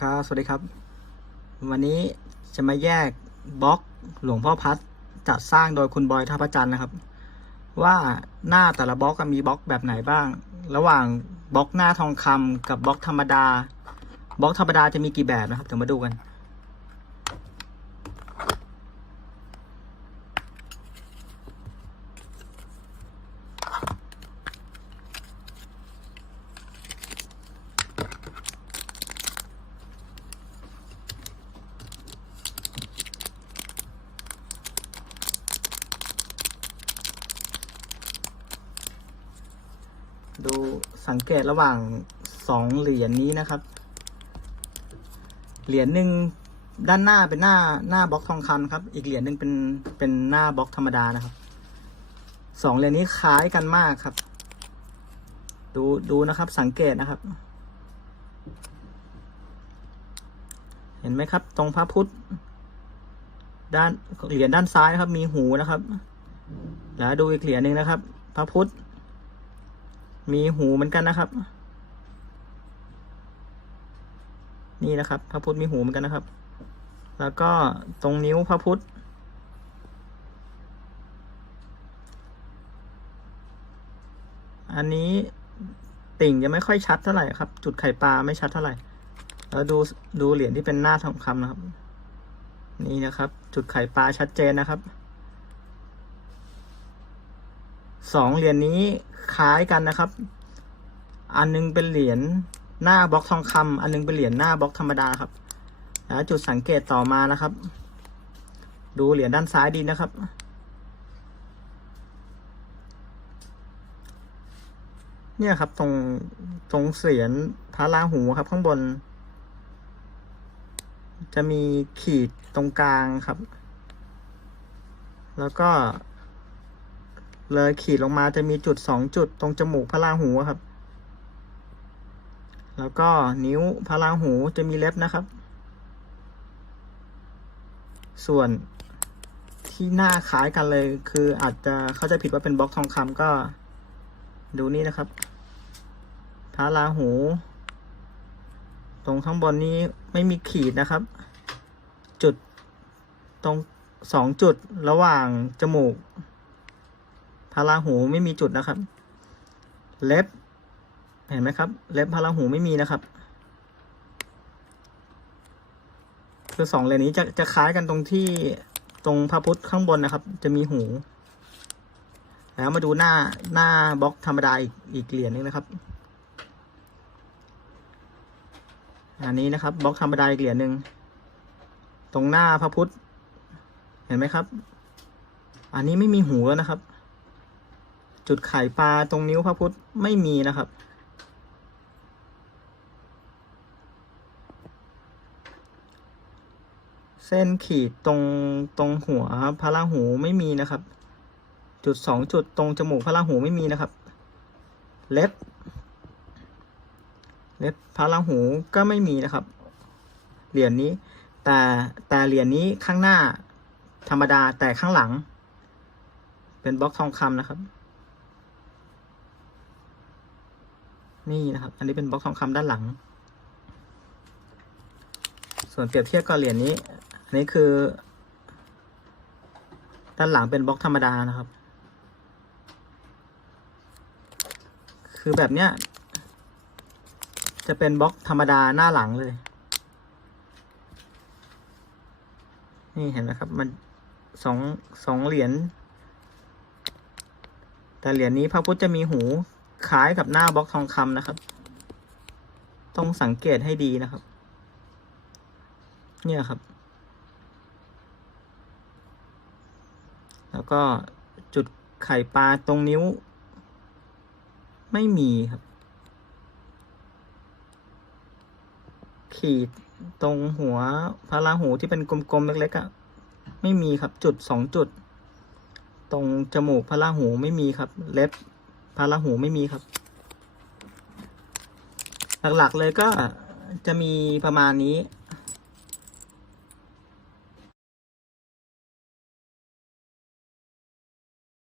ครับ สวัสดีครับ วันนี้จะมาแยกบล็อกหลวงพ่อพัดจัดสร้างโดยคุณบอยท่าพระจันทร์นะครับ ว่าหน้าแต่ละบล็อกมีบล็อกแบบไหนบ้าง ระหว่างบล็อกหน้าทองคำกับบล็อกธรรมดา บล็อกธรรมดาจะมีกี่แบบนะครับเดี๋ยวมาดูกัน ดูสังเกตระหว่างสองเหรียญนี้นะครับ เหรียญหนึ่งด้านหน้าเป็นหน้าหน้าบล็อกทองคำครับ อีกเหรียญหนึ่งเป็นเป็นหน้าบล็อกธรรมดานะครับสองเหรียญนี้คล้ายกันมากครับ ดูดูนะครับ สังเกตนะครับ เห็นไหมครับ ตรงพระพุทธ ด้านเหรียญด้านซ้ายนะครับ มีหูนะครับ แล้วดูอีกเหรียญหนึ่งนะครับ พระพุทธ มีหูเหมือนกันนะครับ นี่นะครับ พระพุทธมีหูเหมือนกันนะครับ แล้วก็ตรงนิ้วพระพุทธอันนี้ติ่งยังไม่ค่อยชัดเท่าไหร่ครับ จุดไข่ปลาไม่ชัดเท่าไหร่ แล้วดูดูเหรียญที่เป็นหน้าทองคำนะครับ นี่นะครับ จุดไข่ปลาชัดเจนนะครับ สองเหรียญนี้คล้ายกันนะครับ อันนึงเป็นเหรียญหน้าบล็อกทองคำอันนึงเป็นเหรียญหน้าบล็อกธรรมดาครับแล้วจุดสังเกตต่อมานะครับ ดูเหรียญด้านซ้ายดีนะครับ เนี่ยครับตรงตรงเสียนพระราหูครับข้างบน จะมีขีดตรงกลางครับ แล้วก็ เลยขีดลงมาจะมีจุดสองจุดตรงจมูกพระราหูครับ แล้วก็นิ้วพระราหูจะมีเล็บนะครับ ส่วนที่หน้าคล้ายกันเลย คืออาจจะเข้าใจผิดว่าเป็นบล็อกทองคำก็ ดูนี่นะครับ พระราหู ตรงข้างบนนี้ไม่มีขีดนะครับ จุดตรงสองจุดระหว่างจมูก พาราหูไม่มีจุดนะครับ เล็บ เห็นไหมครับ เล็บพาราหูไม่มีนะครับ คือสองเหรียญนี้จะจะคล้ายกันตรงที่ตรงพระพุทธข้างบนนะครับ จะมีหู แล้วมาดูหน้าหน้าบล็อกธรรมดาอีกอีกเหรียญนึงนะครับ อันนี้นะครับบล็อกธรรมดาอีกเหรียญหนึ่งตรงหน้าพระพุทธ เห็นไหมครับ อันนี้ไม่มีหูแล้วนะครับ จุดไข่ปลาตรงนิ้วพระพุทธไม่มีนะครับ เส้นขีดตรงตรงหัวพระราหูไม่มีนะครับ จุดสองจุดตรงจมูกพระราหูไม่มีนะครับ เล็บ เล็บพระราหูก็ไม่มีนะครับ เหรียญนี้ แต่แต่เหรียญนี้ข้างหน้าธรรมดาแต่ข้างหลังเป็นบล็อกทองคำนะครับ นี่นะครับ อันนี้เป็นบล็อกทองคำด้านหลัง ส่วนเปรียบเทียบกับเหรียญนี้ อันนี้คือ ด้านหลังเป็นบล็อกธรรมดานะครับ คือแบบเนี้ย จะเป็นบล็อกธรรมดาหน้าหลังเลย นี่เห็นไหมครับ มันสองสองเหรียญแต่เหรียญนี้พระพุทธจะมีหู คล้ายกับหน้าบล็อกทองคำนะครับ ต้องสังเกตให้ดีนะครับ เนี่ยครับ แล้วก็จุดไข่ปลาตรงนิ้ว ไม่มีครับ ขีดตรงหัวพระราหูที่เป็นกลมๆเล็กๆอะ่ะ ไม่มีครับจุดสองจุด ตรงจมูกพระราหูไม่มีครับ เล็บ พระราหูไม่มีครับ หลักๆเลยก็จะมีประมาณนี้